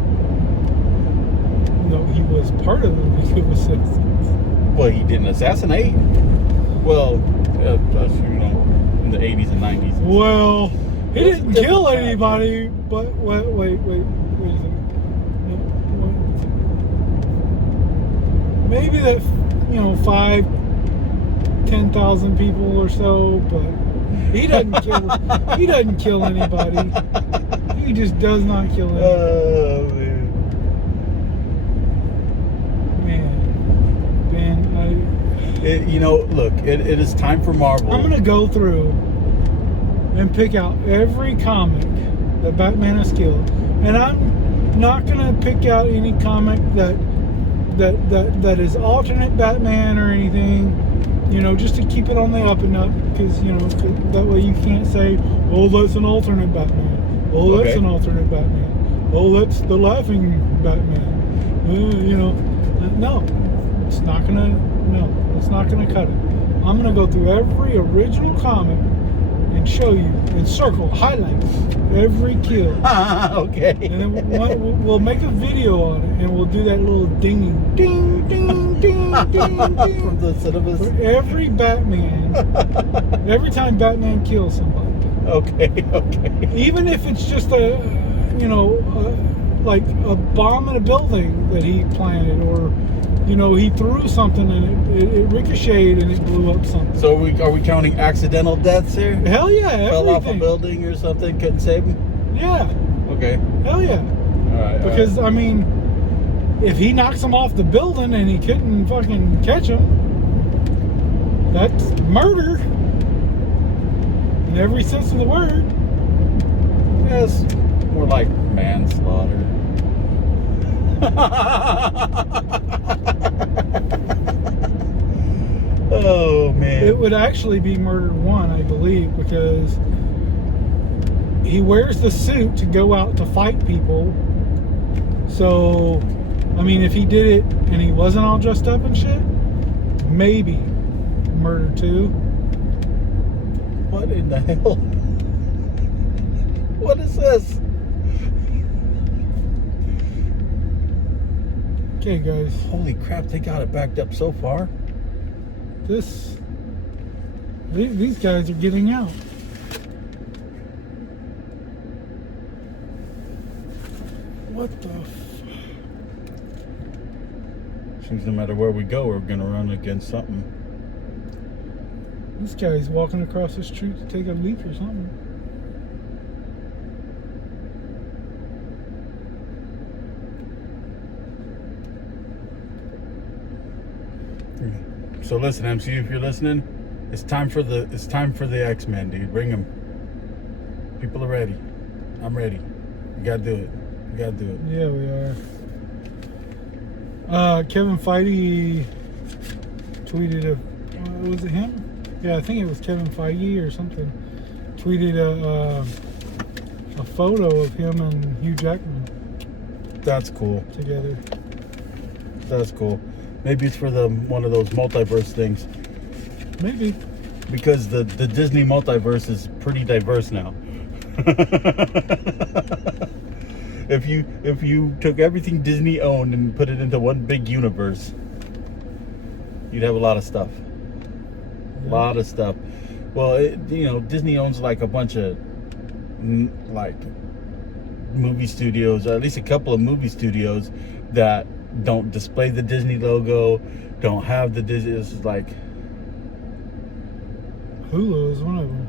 No, he was part of the League of Assassins. Well, he didn't assassinate. Well, you know, in the 80s and 90s. Well, he It's didn't a kill different anybody, but wait a second. Maybe that, 5,000-10,000 people or so, but he doesn't kill. He doesn't kill anybody. He just does not kill anybody. Oh, man. Look, it is time for Marvel. I'm gonna go through and pick out every comic that Batman has killed, and I'm not gonna pick out any comic that is alternate Batman or anything, just to keep it on the up and up, because that way you can't say, "Oh, that's an alternate Batman. Oh, that's an alternate Batman. Oh, that's the laughing Batman." No, it's not gonna. No, it's not gonna cut it. I'm gonna go through every original comic and show you and circle, highlight every kill. Okay. And then we'll make a video on it, and we'll do that little ding, ding, ding, ding, ding, ding From the cinemas. for every Batman. Every time Batman kills somebody. Okay. Even if it's just like a bomb in a building that he planted, or he threw something and it ricocheted and it blew up something. So are we counting accidental deaths here? Hell yeah, everything. Fell off a building or something, couldn't save him? Yeah. Okay. Hell yeah. All right. Because, I mean, if he knocks him off the building and he couldn't fucking catch him, that's murder. In every sense of the word. Yes. More like manslaughter. Oh, man. It would actually be murder one, I believe, because he wears the suit to go out to fight people. So, I mean, if he did it and he wasn't all dressed up and shit, maybe murder two. What in the hell? What is this? Okay, guys. Holy crap, they got it backed up so far. These guys are getting out. What the Seems no matter where we go, we're gonna run against something. This guy's walking across the street to take a leak or something. So listen, MC, if you're listening, it's time for the X-Men, dude. Bring them. People are ready. I'm ready. We gotta do it. Yeah, we are. Kevin Feige tweeted was it him? Yeah, I think it was Kevin Feige or something. Tweeted a photo of him and Hugh Jackman. That's cool. Together. That's cool. Maybe it's for one of those multiverse things. Maybe. Because the Disney multiverse is pretty diverse now. If you took everything Disney owned and put it into one big universe, you'd have a lot of stuff. A lot of stuff. Well, Disney owns like a bunch of like movie studios, or at least a couple of movie studios that don't display the Disney logo, don't have the Disney. This is like Hulu is one of them.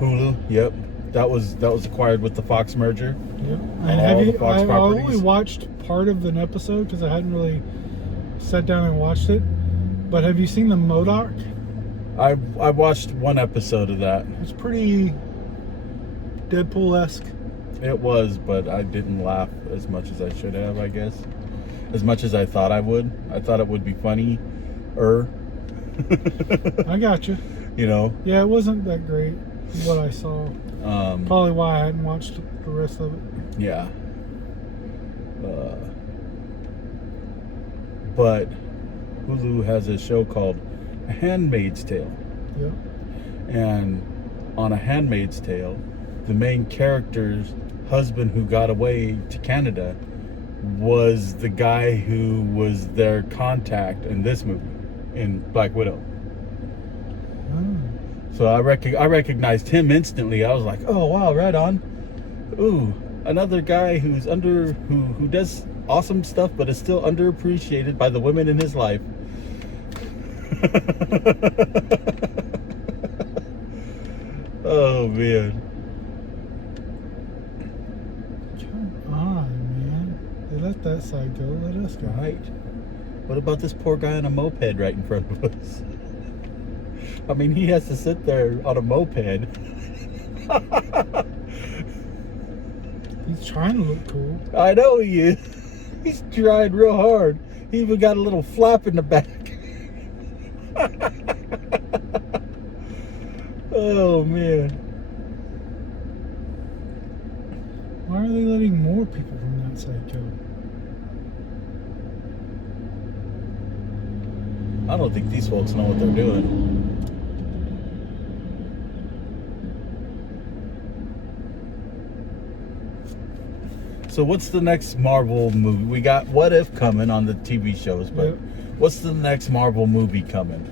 Hulu. Yep, that was acquired with the Fox merger. Yep. And All have the you? Fox I properties. only watched part of an episode because I hadn't really sat down and watched it. But have you seen the MODOK? I watched one episode of that. It's pretty Deadpool-esque. It was, but I didn't laugh as much as I should have, I guess. As much as I thought I would. I thought it would be funny. I got you. Yeah, it wasn't that great, what I saw. Probably why I hadn't watched the rest of it. Yeah. But Hulu has a show called A Handmaid's Tale. Yeah. And on A Handmaid's Tale, the main character's husband who got away to Canada was the guy who was their contact in this movie, in Black Widow. So I recognized him instantly. I was like, oh wow, right on. Ooh, another guy who's who does awesome stuff but is still underappreciated by the women in his life. Oh man. Come on, man. They let that side go, let us go. Right. What about this poor guy on a moped right in front of us? I mean, he has to sit there on a moped. He's trying to look cool. I know he is. He's trying real hard. He even got a little flap in the back. Oh, man. Why are they letting more people from that side go? I don't think these folks know what they're doing. So what's the next Marvel movie? We got What If coming on the TV shows, but Yep. what's the next Marvel movie coming?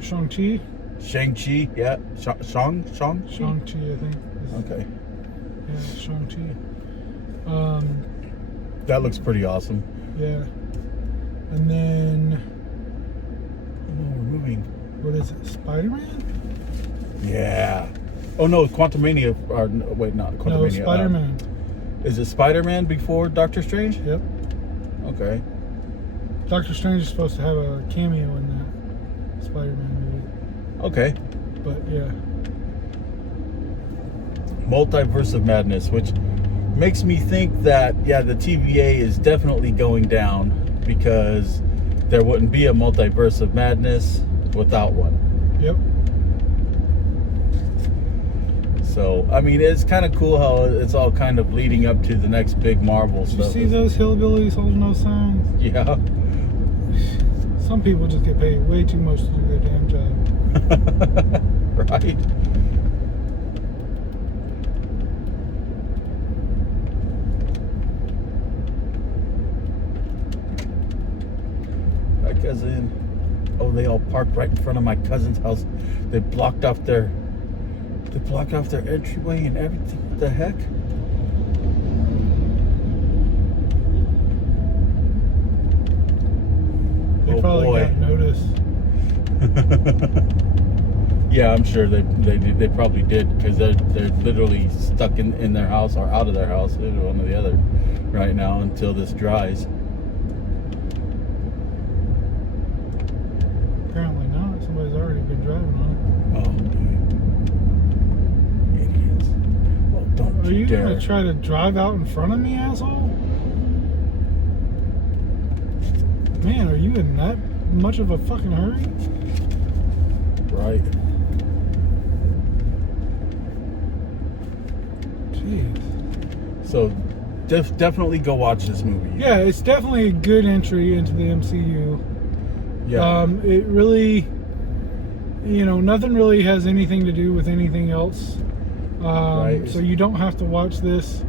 Shang-Chi? Shang-Chi, yeah. Shang-Chi? Shang-Chi, I think. Okay. Yeah, Shang-Chi. That looks pretty awesome. Yeah. And then, Oh, we're moving. what is it? Spider-Man? Yeah. Oh no, Quantumania. Or, no, wait, not Quantumania. No, Spider-Man. Is it Spider-Man before Doctor Strange? Yep. Okay. Doctor Strange is supposed to have a cameo in that Spider-Man movie. Okay. But yeah. Multiverse of Madness, which makes me think that, yeah, the TVA is definitely going down because there wouldn't be a Multiverse of Madness without one. Yep. So, I mean, it's kind of cool how it's all kind of leading up to the next big Marvel Did you stuff. see those hillbillies holding those signs? Yeah. Some people just get paid way too much to do their damn job. Right. My cousin. Oh, they all parked right in front of my cousin's house. They blocked off their entryway and everything. What the heck? They Oh, probably boy. got notice. Yeah, I'm sure they probably did because they're literally stuck in their house or out of their house, either one or the other, right now until this dries. Apparently not. Somebody's already been driving on Oh, idiots! Well, don't it. Are you dare! gonna try to drive out in front of me, asshole? Man, are you in that much of a fucking hurry? Right. Jeez. So, definitely go watch this movie. Yeah, it's definitely a good entry into the MCU. Yeah. It really, nothing really has anything to do with anything else. Right. So you don't have to watch this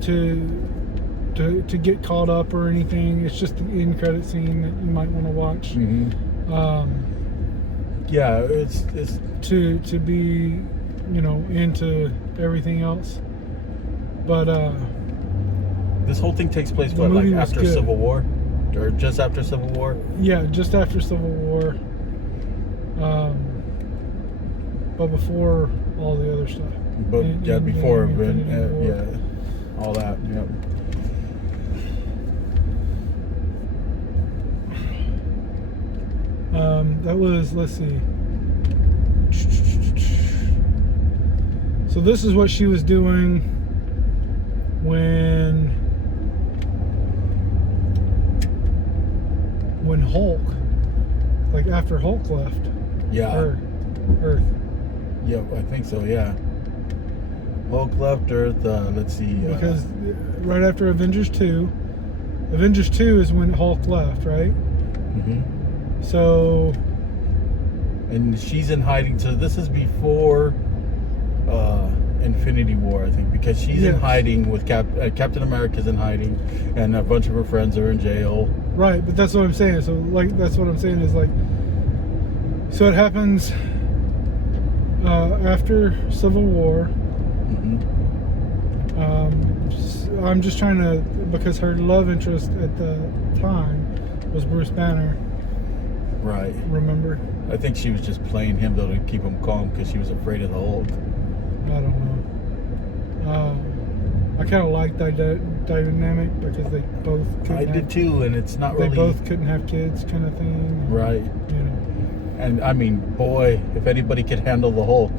to to get caught up or anything. It's just the end credit scene that you might want to watch. Yeah, it's to be, you know, into everything else. But this whole thing takes place the what, like movie was after good. Civil War, or just after Civil War? Yeah, just after Civil War. But before all the other stuff. But yeah, before Infinity War. yeah, all that. Yep. That was, let's see. So this is what she was doing when Hulk, like after Hulk left. Yeah. Earth. Yeah, I think so. Yeah. Hulk left Earth. Let's see. Because right after Avengers 2 is when Hulk left, right? So. And she's in hiding. So this is before Infinity War, I think, because she's in hiding with Captain America's in hiding, and a bunch of her friends are in jail. Right, but that's what I'm saying. So, like, that's what I'm saying is like. So it happens after Civil War. I'm just trying to, because her love interest at the time was Bruce Banner. Right. Remember? I think she was just playing him though to keep him calm because she was afraid of the Hulk. I don't know. I kind of like that dynamic because they both couldn't I did too, and it's not really. They both couldn't have kids, kind of thing. Right. You know. And I mean, boy, if anybody could handle the Hulk,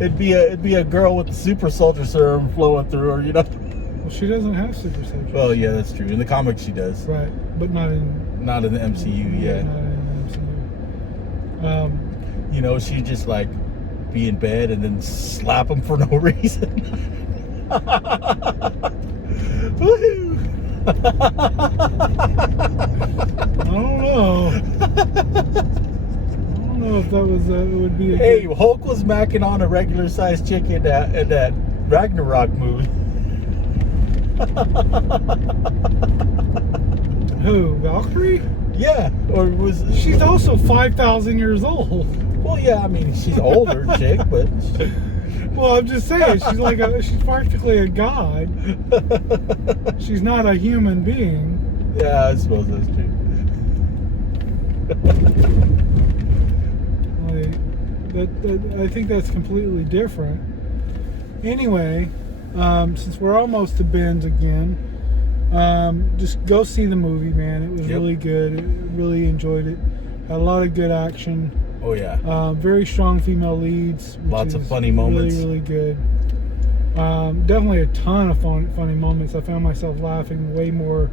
it'd be a girl with the super soldier serum flowing through her, you know. Well, she doesn't have super soldier. Well, yeah, that's true. In the comics, she does. Right, but not in the MCU. Yeah. Not in the MCU. You know, she just like be in bed and then slap him for no reason. Woohoo! I don't know. I don't know if that was it would be. Hey, Hulk was macking on a regular sized chick in that Ragnarok movie. Who? Valkyrie? Yeah, or was she's also 5,000 years old? Well, yeah, I mean she's older chick, but. Well, I'm just saying she's practically a god. She's not a human being. Yeah, I suppose that's true. I think that's completely different. Anyway, since we're almost to Ben's again, just go see the movie, man. It was really good. Really enjoyed it. Had a lot of good action. Oh yeah. Very strong female leads. Lots of funny moments. Really, really good. Definitely a ton of funny moments. I found myself laughing way more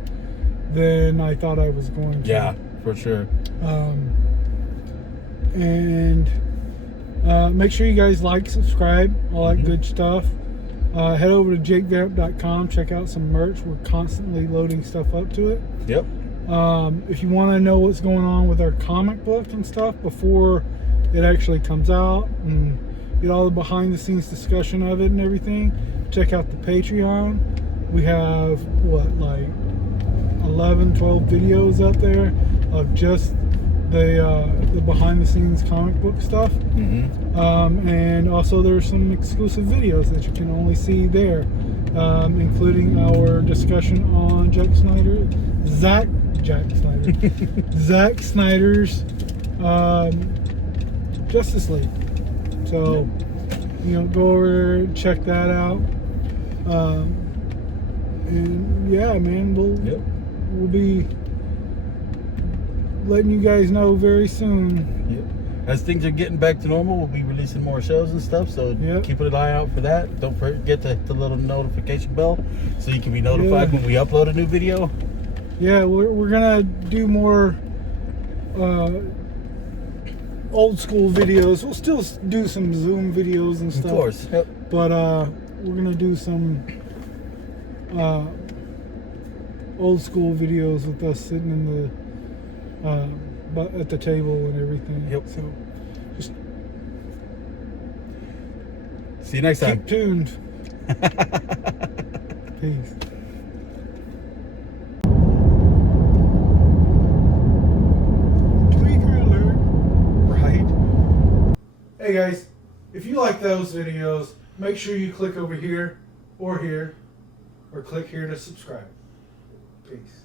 than I thought I was going to. Yeah, for sure. And make sure you guys like, subscribe, all that good stuff. Head over to jakevamp.com. Check out some merch. We're constantly loading stuff up to it. Yep. If you want to know what's going on with our comic book and stuff before it actually comes out and get all the behind the scenes discussion of it and everything, check out the Patreon. We have like 11, 12 videos up there of just the behind the scenes comic book stuff. And also there's some exclusive videos that you can only see there, including our discussion on Zack Snyder's Justice League. So, you know, go over, check that out. And yeah, man, we'll be letting you guys know very soon. As things are getting back to normal, we'll be releasing more shows and stuff, so keep an eye out for that. Don't forget to hit the little notification bell so you can be notified when we upload a new video. Yeah, we're gonna do more old school videos. We'll still do some Zoom videos and stuff. Of course. Yep. But we're gonna do some old school videos with us sitting in the at the table and everything. Yep. So just see you next time. Keep tuned. Peace. Tweaker alert. Right? Hey guys, if you like those videos, make sure you click over here, or click here to subscribe. Peace.